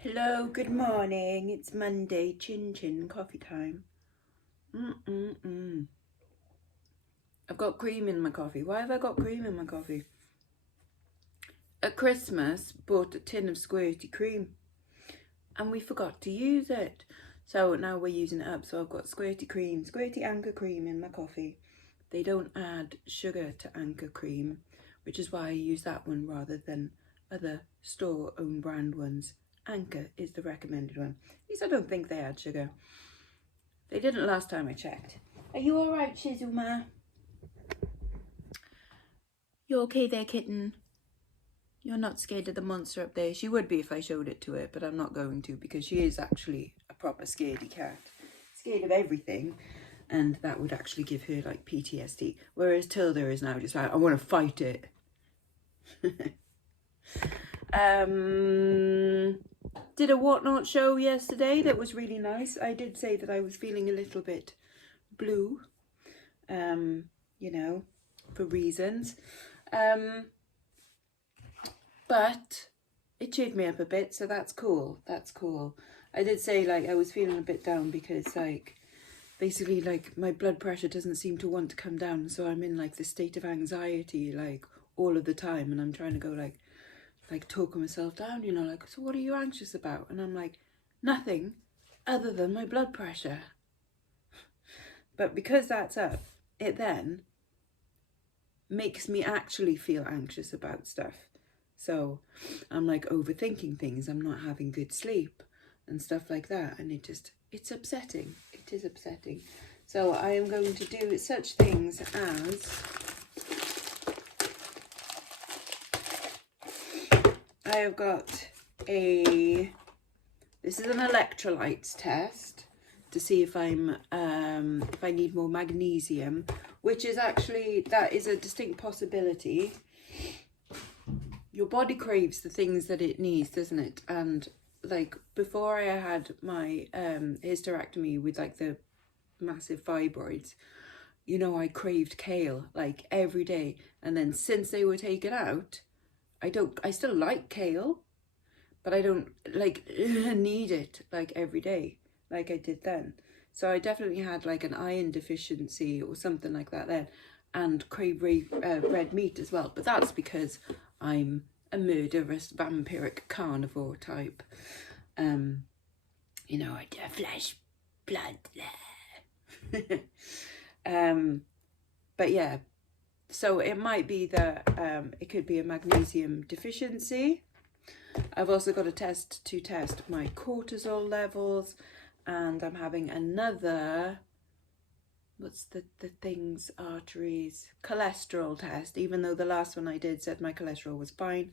Hello, good morning. It's Monday, chin chin, coffee time. I've got cream in my coffee. Why have I got cream in my coffee? At Christmas, bought a tin of squirty cream and we forgot to use it. So now we're using it up. So I've got squirty cream, squirty Anchor cream in my coffee. They don't add sugar to Anchor cream, which is why I use that one rather than other store-owned brand ones. Anchor is the recommended one. At least I don't think they add sugar. They didn't last time I checked. Are you alright, Shizuma? You okay there, kitten? You're not scared of the monster up there? She would be if I showed it to her, but I'm not going to because she is actually a proper scaredy cat. Scared of everything, and that would actually give her like PTSD. Whereas Tilda is now just like, I want to fight it. Did a whatnot show yesterday that was really nice. I did say that I was feeling a little bit blue, you know, for reasons. But it cheered me up a bit, so that's cool. That's cool. I did say like I was feeling a bit down because like basically like my blood pressure doesn't seem to want to come down, so I'm in like this state of anxiety like all of the time, and I'm trying to go like talking myself down, you know, like, so what are you anxious about? And I'm like, nothing other than my blood pressure. But because that's up, it then makes me actually feel anxious about stuff. So I'm like overthinking things, I'm not having good sleep and stuff like that, and it's upsetting. It is upsetting. So I am going to do such things as I have got this is an electrolytes test to see if if I need more magnesium, which is actually, that is a distinct possibility. Your body craves the things that it needs, doesn't it? And like before I had my hysterectomy with like the massive fibroids, you know, I craved kale like every day. And then since they were taken out, I still like kale, but I don't like need it like every day like I did then. So I definitely had like an iron deficiency or something like that then, and crave red meat as well. But that's because I'm a murderous vampiric carnivore type. You know, I do flesh, blood there. But yeah, so it might be that it could be a magnesium deficiency. I've also got a test to test my cortisol levels, and I'm having another, what's the things, arteries, cholesterol test, even though the last one I did said my cholesterol was fine.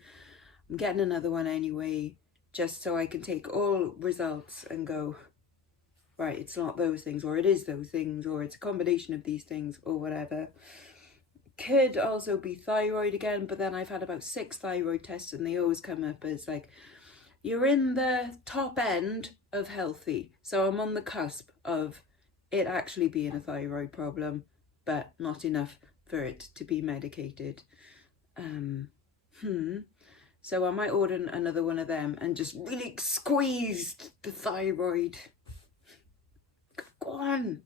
I'm getting another one anyway, just so I can take all results and go, right, it's not those things, or it is those things, or it's a combination of these things, or whatever. Could also be thyroid again, but then I've had about 6 thyroid tests and they always come up as like, you're in the top end of healthy. So I'm on the cusp of it actually being a thyroid problem, but not enough for it to be medicated. So I might order another one of them and just really squeeze the thyroid. Go on.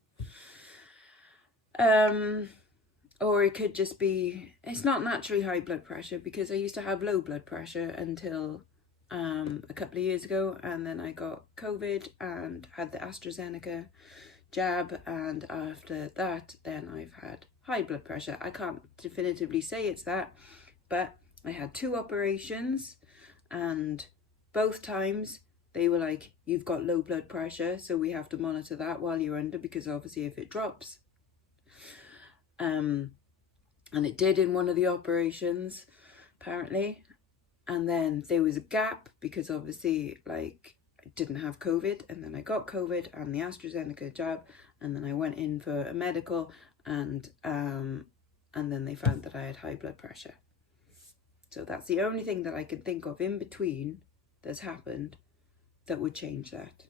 Or it could just be, it's not naturally high blood pressure, because I used to have low blood pressure until a couple of years ago, and then I got COVID and had the AstraZeneca jab, and after that then I've had high blood pressure. I can't definitively say it's that, but I had 2 operations, and both times they were like, you've got low blood pressure, so we have to monitor that while you're under, because obviously if it drops, and it did in one of the operations apparently, and then there was a gap because obviously like I didn't have COVID, and then I got COVID and the AstraZeneca jab, and then I went in for a medical, and then they found that I had high blood pressure. So that's the only thing that I can think of in between that's happened that would change that.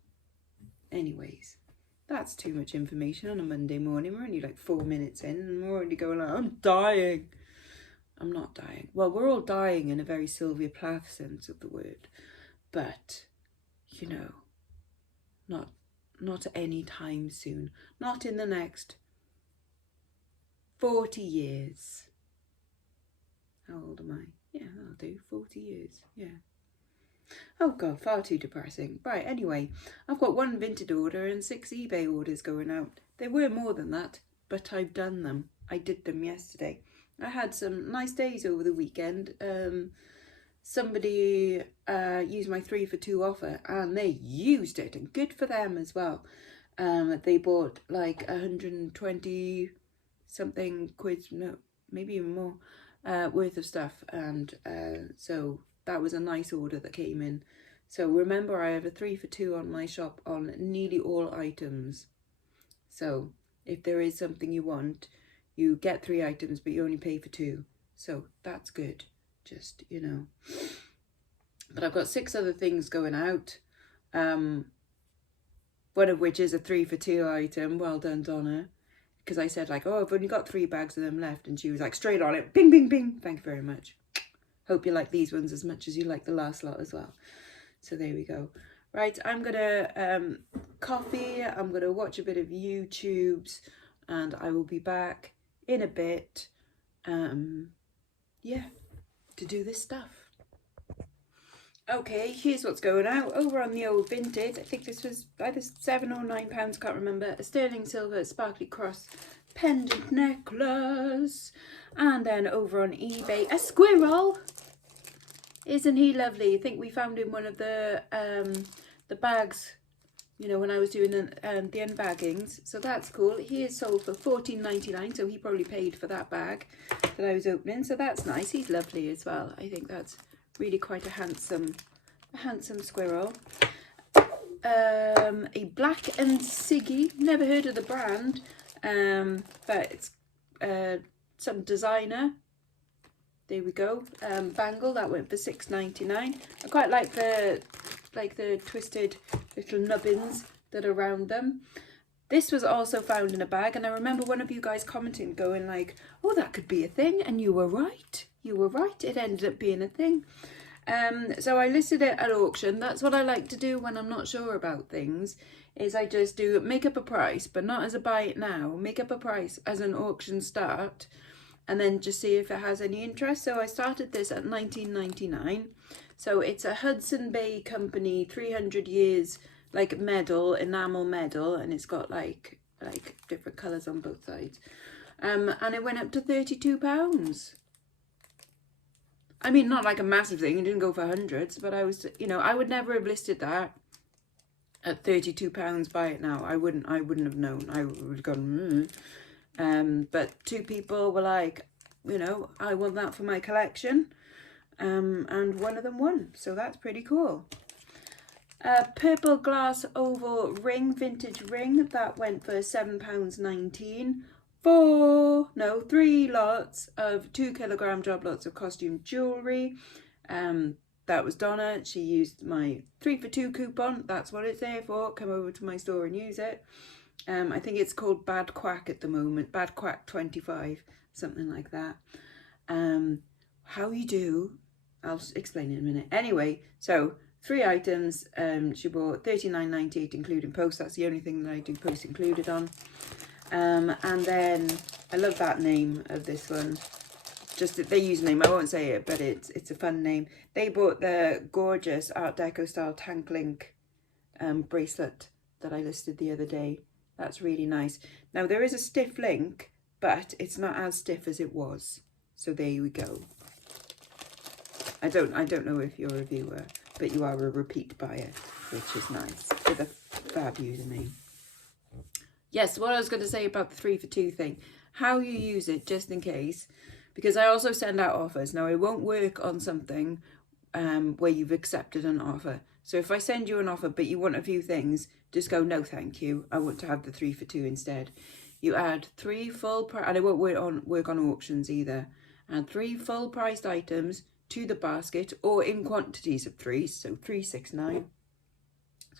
Anyways, that's too much information on a Monday morning. We're only like 4 minutes in and we're already going like, I'm dying. I'm not dying. Well, we're all dying in a very Sylvia Plath sense of the word. But, you know, not any time soon. Not in the next 40 years. How old am I? Yeah, that'll do. 40 years. Yeah. Oh God, far too depressing. Right, anyway, I've got 1 Vinted order and 6 eBay orders going out. There were more than that, but I've done them. I did them yesterday. I had some nice days over the weekend. Somebody used my 3 for 2 offer and they used it, and good for them as well. They bought like 120 something quid, no, maybe even more, worth of stuff, and so that was a nice order that came in. So remember, I have a 3 for 2 on my shop on nearly all items. So if there is something you want, you get 3 items, but you only pay for 2. So that's good, just, you know. But I've got 6 other things going out. One of which is a 3 for 2 item. Well done, Donna. Because I said like, oh, I've only got 3 bags of them left. And she was like, straight on it. Bing, bing, bing. Thank you very much. Hope you like these ones as much as you like the last lot as well. So there we go. Right, I'm going to coffee. I'm going to watch a bit of YouTubes. And I will be back in a bit. Yeah, to do this stuff. Okay, here's what's going out. Over on the old Vinted, I think this was either £7 or £9, can't remember. A sterling silver sparkly cross pendant necklace. And then over on eBay, a squirrel. Isn't he lovely? I think we found in one of the bags, you know, when I was doing the unbaggings. So that's cool. He is sold for £14.99, so he probably paid for that bag that I was opening. So that's nice. He's lovely as well. I think that's really quite a handsome squirrel. A Black and Siggy. Never heard of the brand, but it's some designer. There we go. Bangle, that went for £6.99. I quite like the twisted little nubbins that are around them. This was also found in a bag, and I remember one of you guys commenting, going like, oh, that could be a thing, and you were right. You were right. It ended up being a thing. So I listed it at auction. That's what I like to do when I'm not sure about things, is I just do make up a price, but not as a buy it now. Make up a price as an auction start, and then just see if it has any interest. So I started this at £19.99. So it's a Hudson Bay Company 300 years like medal, enamel medal, and it's got like different colours on both sides. And it went up to £32. I mean, not like a massive thing. It didn't go for hundreds, but I was, you know, I would never have listed that at £32. Buy it now. I wouldn't have known. I would have gone. But 2 people were like, you know, I want that for my collection. And one of them won, so that's pretty cool. Purple glass oval ring, vintage ring, that went for £7.19. 3 lots of 2 kilogram job lots of costume jewellery. That was Donna. She used my 3 for 2 coupon. That's what it's there for. Come over to my store and use it. I think it's called Bad Quack at the moment. Bad Quack 25, something like that. How you do, I'll explain in a minute. Anyway, so 3 items. She bought £39.98 including post. That's the only thing that I do post included on. And then I love that name of this one. Just their username, I won't say it, but it's a fun name. They bought the gorgeous Art Deco style tank link bracelet that I listed the other day. That's really nice. Now there is a stiff link, but it's not as stiff as it was. So there we go. I don't know if you're a viewer, but you are a repeat buyer, which is nice, with a fab username. Yes, what I was going to say about the 3 for 2 thing, how you use it, just in case, because I also send out offers. Now, it won't work on something where you've accepted an offer. So if I send you an offer, but you want a few things, just go, no, thank you. I want to have the 3 for 2 instead. You add 3 full price, and it won't work on auctions either. Add 3 full priced items to the basket, or in quantities of 3, so 3, 6, 9.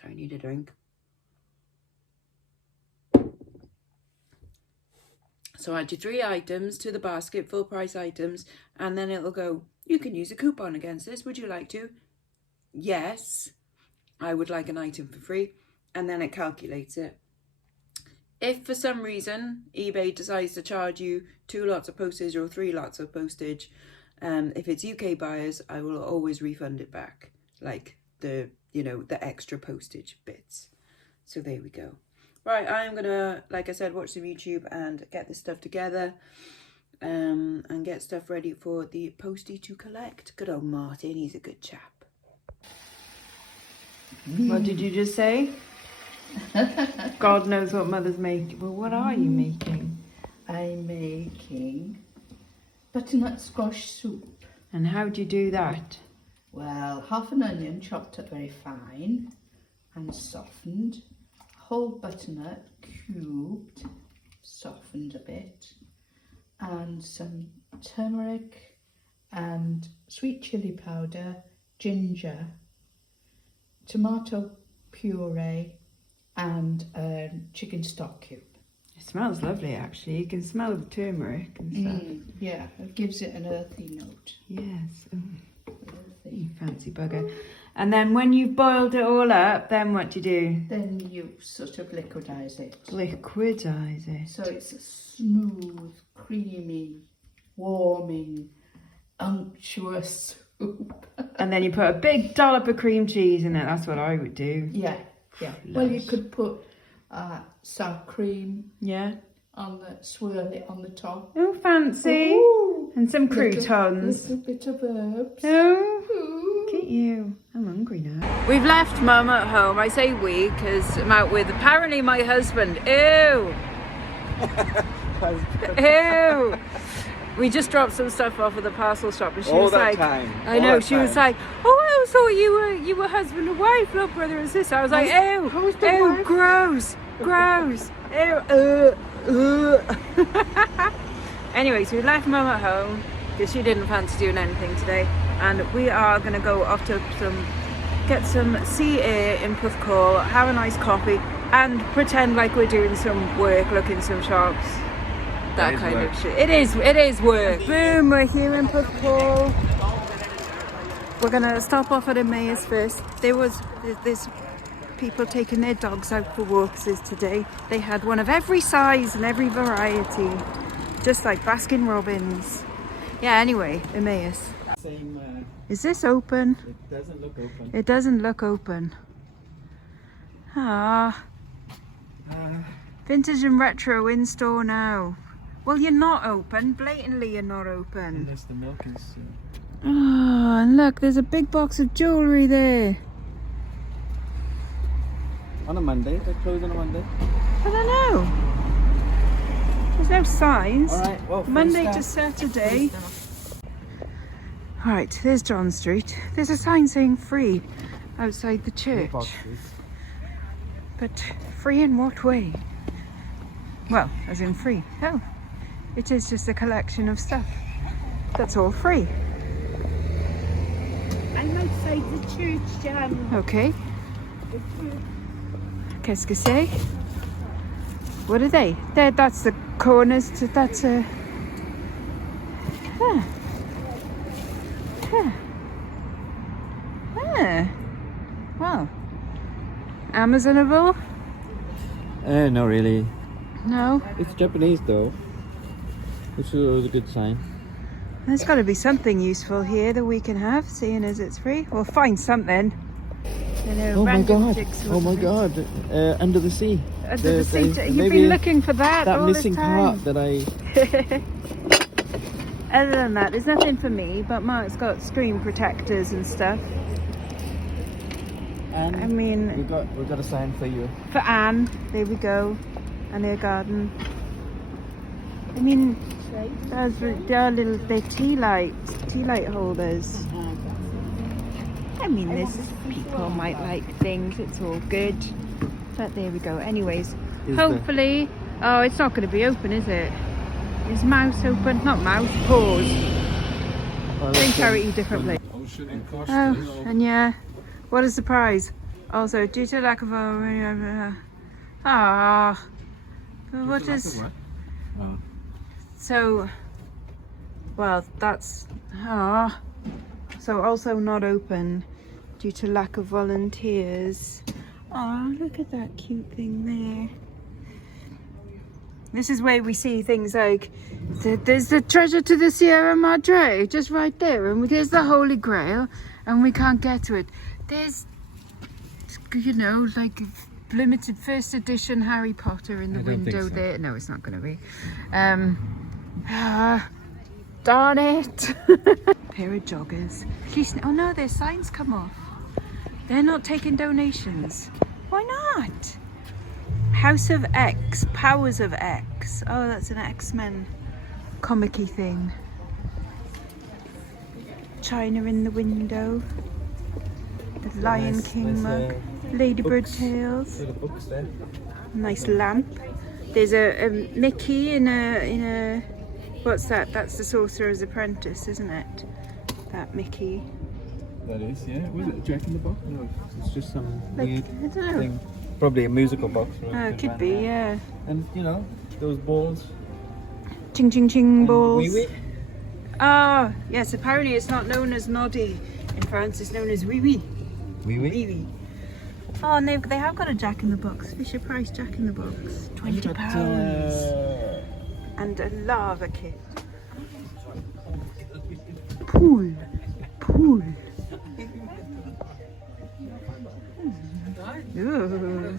Sorry, I need a drink. So add your 3 items to the basket, full price items, and then it'll go, you can use a coupon against this. Would you like to? Yes. I would like an item for free, and then it calculates it. If for some reason eBay decides to charge you 2 lots of postage or 3 lots of postage, if it's UK buyers, I will always refund it back, like the extra postage bits. So there we go. Right, I'm gonna, like I said, watch some YouTube and get this stuff together, and get stuff ready for the postie to collect. Good old Martin, he's a good chap. What did you just say? God knows what mother's making. Well, what are you making? I'm making butternut squash soup. And how do you do that? Well, half an onion chopped up very fine and softened, whole butternut cubed, softened a bit, and some turmeric and sweet chili powder, ginger, tomato puree, and a chicken stock cube. It smells lovely, actually. You can smell the turmeric and stuff. Yeah, it gives it an earthy note. Yes. You fancy bugger. And then when you've boiled it all up, then what do you do? Then you sort of liquidize it. Liquidize it. So it's a smooth, creamy, warming, unctuous soup. And then you put a big dollop of cream cheese in it. That's what I would do. Yeah. Well, you could put sour cream. Yeah. Swirl it on the top. Oh, fancy. Ooh. And some croutons. A little bit of herbs. Oh. Ooh. Look at you. I'm hungry now. We've left Mum at home. I say we because I'm out with apparently my husband. Ew. Ew. We just dropped some stuff off at the parcel shop, and she was like, I know, she was like, oh, I thought you were husband and wife, not brother and sister. I was like, ew, gross, ew, Anyway, so we left Mum at home because she didn't fancy doing anything today, and we are going to go off to get some sea air in Puthcall, have a nice coffee, and pretend like we're doing some work, look in some shops. That kind of shit. It is work. Boom, we're here in Puthcall. We're gonna stop off at Emmaus first. There's people taking their dogs out for walks today. They had one of every size and every variety, just like Baskin Robbins. Yeah, anyway, Emmaus. Is this open? It doesn't look open. It doesn't look open. Vintage and retro in store now. Well, you're not open. Blatantly, you're not open. Unless the milk is... Oh, and look, there's a big box of jewellery there. On a Monday? They're closed on a Monday? I don't know. There's no signs. Alright, well, Monday to Saturday. Alright, there's John Street. There's a sign saying free outside the church. But free in what way? Well, as in free. Oh, it is just a collection of stuff. That's all free. I'm outside the church, Jan. Okay. Qu'est-ce que c'est? What are they? That's the corners to, that's a... Huh. Huh. Huh. Well. Amazonable? No, really. No? It's Japanese though, which was a good sign. There's got to be something useful here that we can have, seeing as it's free. We'll find something. Oh my god! Oh my god! Under the sea. Under the sea. You've been looking for that all missing this time. part that I... Other than that, there's nothing for me, but Mark's got screen protectors and stuff. And I mean... we got a sign for you. For Anne. There we go. And her garden. I mean, they're tea light holders. I mean, people might like things, it's all good. But there we go. Anyways, hopefully... Oh, it's not going to be open, is it? Is mouse open? Not mouse, paws. Same charity, different place. Oh, and yeah, what a surprise. Also, due to lack of... what is... So, well, that's... So also not open due to lack of volunteers. Oh, look at that cute thing there. This is where we see things like there's the treasure to the Sierra Madre just right there, and there's the Holy Grail, and we can't get to it. There's, you know, like limited first edition Harry Potter in the window there. No, it's not going to be. Darn it. Pair of joggers. At least, oh no, their signs come off. They're not taking donations. Why not? House of X, Powers of X. Oh, that's an X-Men comic-y thing. China in the window. The Lion King mug. Ladybird tails. Nice lamp. There's a Mickey in a what's that? That's the Sorcerer's Apprentice, isn't it? That Mickey. That is, yeah. Was it Jack in the Box? No, it's just some Like, weird I don't know. thing. Probably a musical box. It could be, yeah. And you know, those balls. Ching ching ching balls. Wee wee. Ah, yes, apparently it's not known as noddy. In France it's known as wee wee. Wee wee. Wee wee. Oh, and they have got a Jack in the Box. Fisher Price Jack in the Box. £20. And a lava kit. Pool. Pool. Ooh.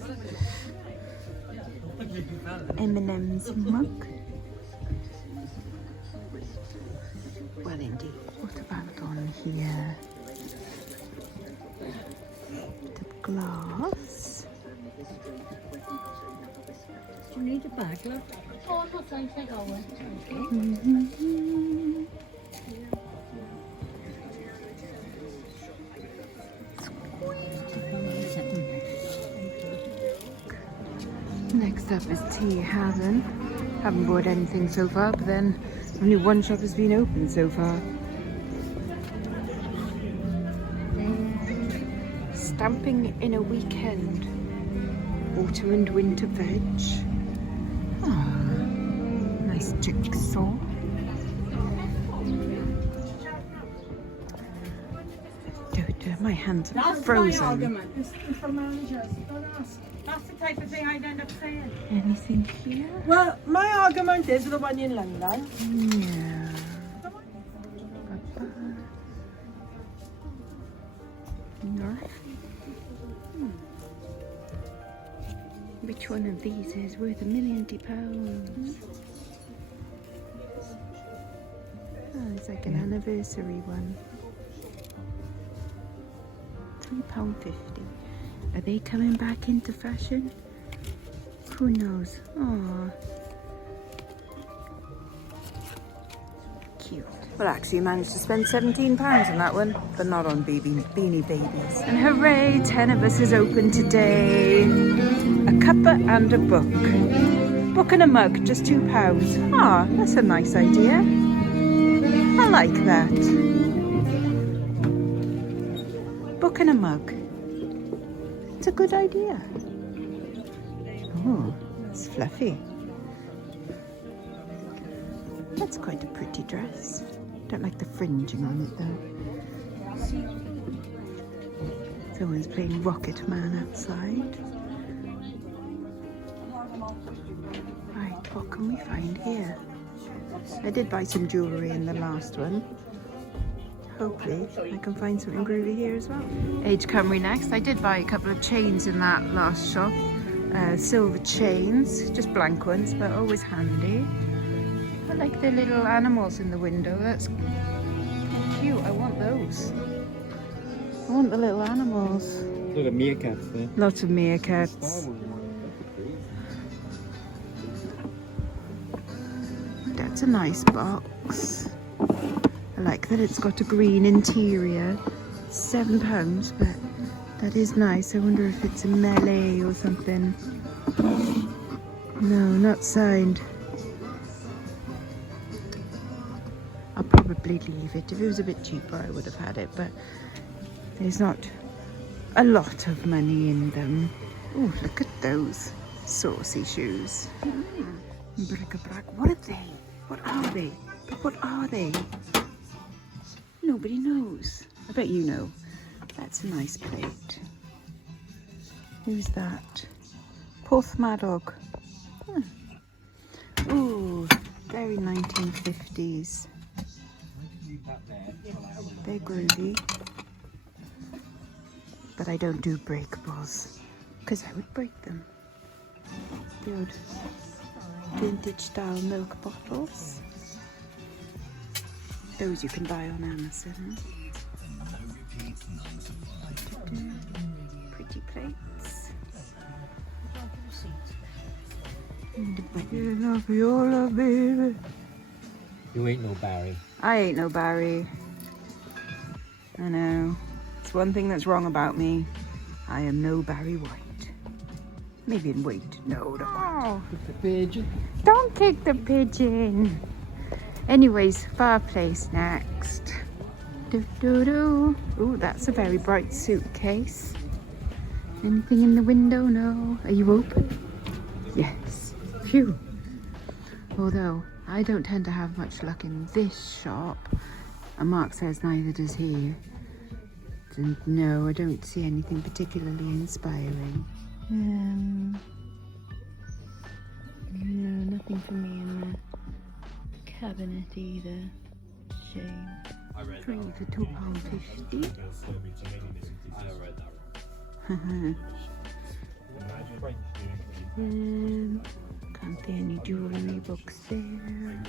M&M's mug. Well, indeed. What about on here? The glass. Do you need a bag, love? Oh, no, thanks, I got one. Mm-hmm. Next up is Tea Haven. Haven't bought anything so far, but then only one shop has been open so far. Stamping in a weekend. Autumn and winter veg. Oh, nice jigsaw. Dude, my hands are frozen. That's the type of thing I'd end up saying. Anything here? Well, my argument is the one in London. Yeah. North. Which one of these is worth £1 million? Oh, it's like an anniversary one. £3.50. Are they coming back into fashion? Who knows? Oh, cute. Well, actually, you managed to spend £17 on that one, but not on Beanie Babies. And hooray, 10 of us is open today. A cuppa and a book. Book and a mug, just £2. Ah, that's a nice idea. I like that. Book and a mug. It's a good idea. Oh, it's fluffy. That's quite a pretty dress. Don't like the fringing on it though. Someone's playing Rocket Man outside. Right, what can we find here? I did buy some jewellery in the last one. Hopefully I can find something groovy here as well. Age Cymru next. I did buy a couple of chains in that last shop. Silver chains, just blank ones, but always handy. I like the little animals in the window. That's cute. I want those. I want the little animals. Look at meerkats there. Lots of meerkats. That's a nice box. I like that it's got a green interior. £7, but that is nice. I wonder if it's a melee or something. No, not signed. I'll probably leave it. If it was a bit cheaper, I would have had it, but there's not a lot of money in them. Oh, look at those saucy shoes. Bric-a-brac. What are they? What are they? What are they? Nobody knows. I bet you know. That's a nice plate. Who's that? Porthmadog. Ooh, very 1950s. They're groovy. But I don't do breakables because I would break them. The old vintage style milk bottles. Those you can buy on Amazon. Pretty plates. Viola, baby. You ain't no Barry. I ain't no Barry. I know. It's one thing that's wrong about me. I am no Barry White. Maybe in weight. No, don't. The pigeon. Don't kick the pigeon. Anyways, fireplace next. Do do do. Ooh, that's a very bright suitcase. Anything in the window? No. Are you open? Yes. Phew. Although I don't tend to have much luck in this shop, and Mark says neither does he. And no, I don't see anything particularly inspiring. No, nothing for me in the cabinet either. Shame. 3 for £2.50. Can't see any jewellery books there.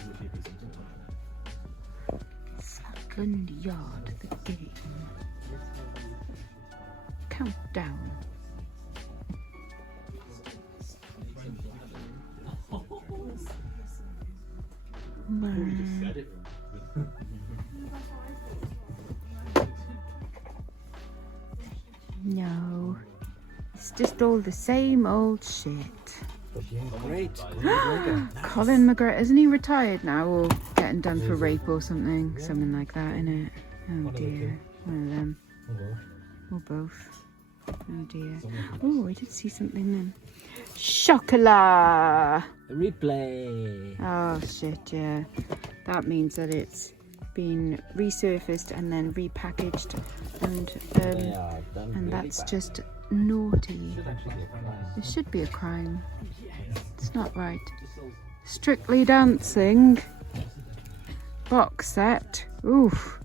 Scotland Yard, the game. Countdown. No, it's just all the same old shit. Great. Colin McGregor, isn't he retired now or getting done for rape or something? Something like that, innit? Oh dear, one of them. Or both. Oh dear. Oh, I did see something then. Chocolat! Replay. Oh shit, yeah. That means that it's been resurfaced and then repackaged, and that's just naughty. It should be a crime. It's not right. Strictly Dancing box set. Oof.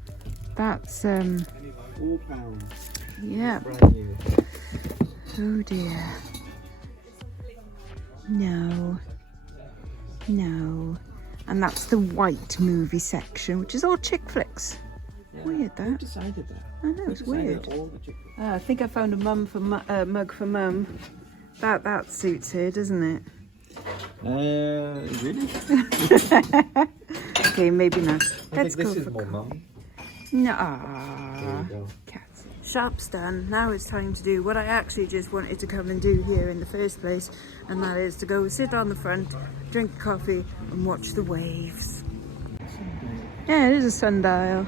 That's £4. yeah. Brand new. Oh dear. No. No. And that's the white movie section, which is all chick flicks. Yeah. Weird Who that. decided that? I know, it's weird. I think I found a mug for mum. That suits her, doesn't it? Really? Okay, maybe not. Let's go this is for more mum. no. There you go. Cats. Shop's done. Now it's time to do what I actually just wanted to come and do here in the first place, and that is to go sit on the front, drink a coffee, and watch the waves. Yeah, it is a sundial.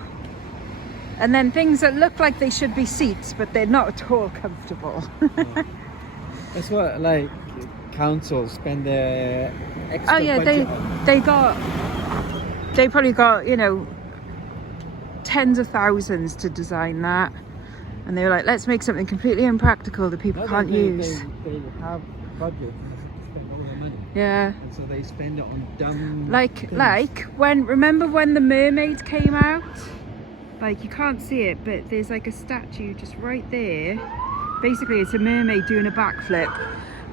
And then things that look like they should be seats, but they're not at all comfortable. That's what like councils spend their extra Oh yeah, budget on. they probably got, you know, tens of thousands to design that, and they were like, let's make something completely impractical that people can't use. They have budget and they spend all their money. Yeah. And so they spend it on dumb Like things. remember when the mermaid came out? Like, you can't see it, but there's like a statue just right there. Basically, it's a mermaid doing a backflip,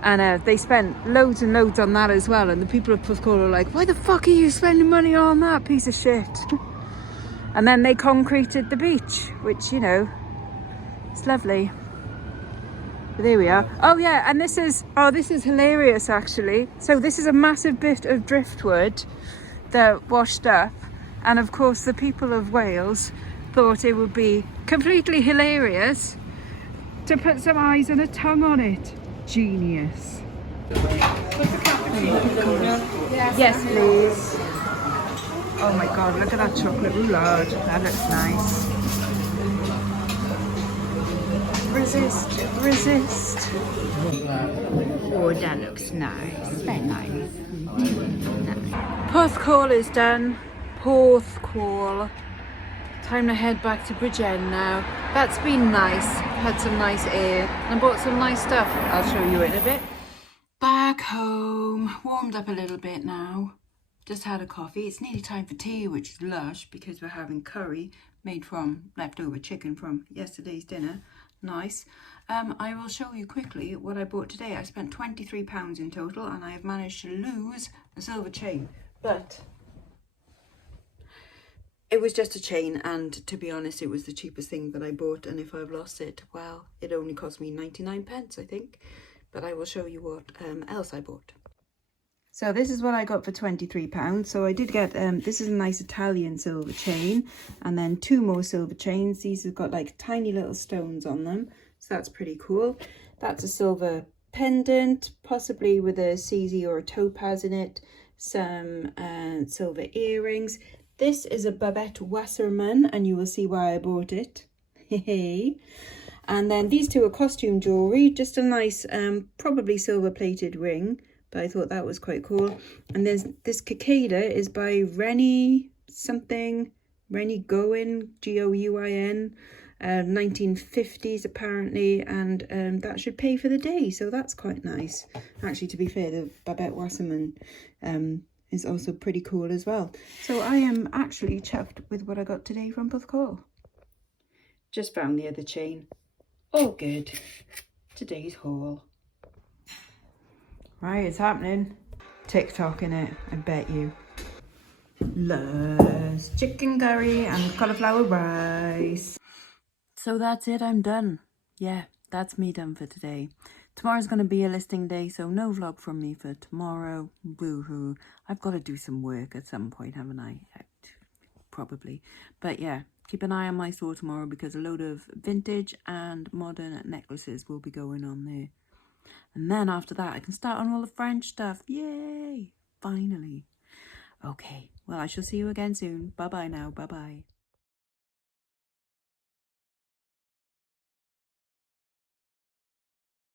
and they spent loads and loads on that as well. And the people of Porthcawl are like, why the fuck are you spending money on that piece of shit? And then they concreted the beach, which, you know, it's lovely. But there we are. Oh yeah, and this is hilarious actually. So this is a massive bit of driftwood that washed up, and of course the people of Wales thought it would be completely hilarious to put some eyes and a tongue on it. Genius. Yes, please. Oh my god, look at that chocolate roulade. That looks nice. Resist. Oh, that looks nice. Very nice. Porthcawl is done. Porthcawl. Time to head back to Bridgend now. That's been nice. Had some nice air and bought some nice stuff. I'll show you in a bit. Back home. Warmed up a little bit now. Just had a coffee. It's nearly time for tea, which is lush because we're having curry made from leftover chicken from yesterday's dinner. Nice. I will show you quickly what I bought today. I spent £23 in total and I have managed to lose a silver chain. But it was just a chain, and to be honest, it was the cheapest thing that I bought, and if I've lost it, well, it only cost me 99p, I think. But I will show you what else I bought. So this is what I got for £23. So I did get, this is a nice Italian silver chain, and then 2 more silver chains. These have got like tiny little stones on them, so that's pretty cool. That's a silver pendant, possibly with a CZ or a topaz in it. Some silver earrings. This is a Babette Wasserman, and you will see why I bought it. Hey. And then these two are costume jewellery, just a nice, probably silver-plated ring, but I thought that was quite cool. And there's this cicada is by Rennie something, Rennie Gouin, Gouin, 1950s apparently, and that should pay for the day, so that's quite nice. Actually, to be fair, the Babette Wasserman is also pretty cool as well. So I am actually chuffed with what I got today from Puthcall. Just found the other chain. All good. Today's haul. Right, it's happening. TikTok in it, I bet you. Lush chicken curry and cauliflower rice. So that's it, I'm done. Yeah, that's me done for today. Tomorrow's going to be a listing day, so no vlog from me for tomorrow. Boo-hoo. I've got to do some work at some point, haven't I? Probably. But yeah, keep an eye on my store tomorrow because a load of vintage and modern necklaces will be going on there. And then after that, I can start on all the French stuff. Yay! Finally. Okay, well, I shall see you again soon. Bye-bye now. Bye-bye.